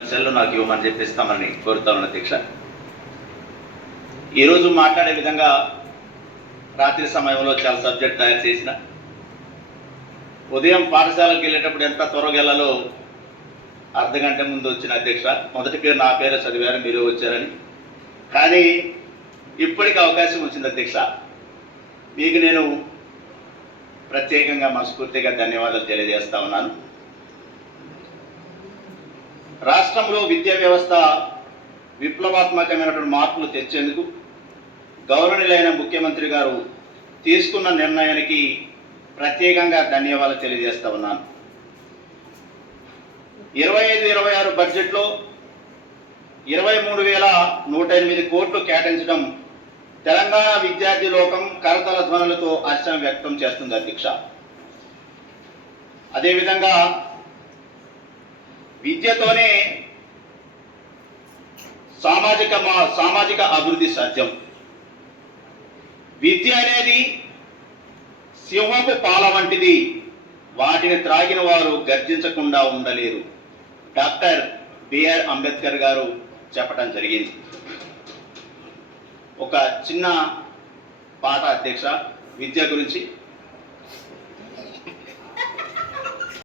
Cell నాకు ఇవ్వమని చెప్పిస్తామని కోరుతాను అధ్యక్ష. ఈరోజు మాట్లాడే విధంగా రాత్రి సమయంలో చాలా సబ్జెక్ట్ తయారు చేసిన, ఉదయం పాఠశాలకు వెళ్ళేటప్పుడు ఎంత త్వరగా వెళ్ళాలో అర్ధగంట ముందు వచ్చిన అధ్యక్ష. మొదటి పేరు నా పేరు చదివారు, మీరు వచ్చారని. కానీ ఇప్పటికి అవకాశం వచ్చింది అధ్యక్ష. మీకు నేను ప్రత్యేకంగా మనస్ఫూర్తిగా ధన్యవాదాలు తెలియజేస్తా ఉన్నాను. రాష్ట్రంలో విద్యా వ్యవస్థ విప్లవాత్మకమైనటువంటి మార్పులు తెచ్చేందుకు గౌరవనీయులైన ముఖ్యమంత్రి గారు తీసుకున్న నిర్ణయానికి ప్రత్యేకంగా ధన్యవాదాలు తెలియజేస్తా ఉన్నాను. 25-26 బడ్జెట్లో 23,108 కోట్లు కేటాయించడం తెలంగాణ విద్యార్థి లోకం కరతల ధ్వనులతో హర్షం వ్యక్తం చేస్తుంది అధ్యక్ష. అదేవిధంగా విద్యతోనే సామాజిక అభివృద్ధి సాధ్యం. విద్య అనేది సింహపు పాల వంటిది, వాటిని త్రాగిన వారు గర్జించకుండా ఉండలేరు. డాక్టర్ బిఆర్ అంబేద్కర్ గారు చెప్పడం జరిగింది. ఒక చిన్న పాట అధ్యక్ష విద్య గురించి.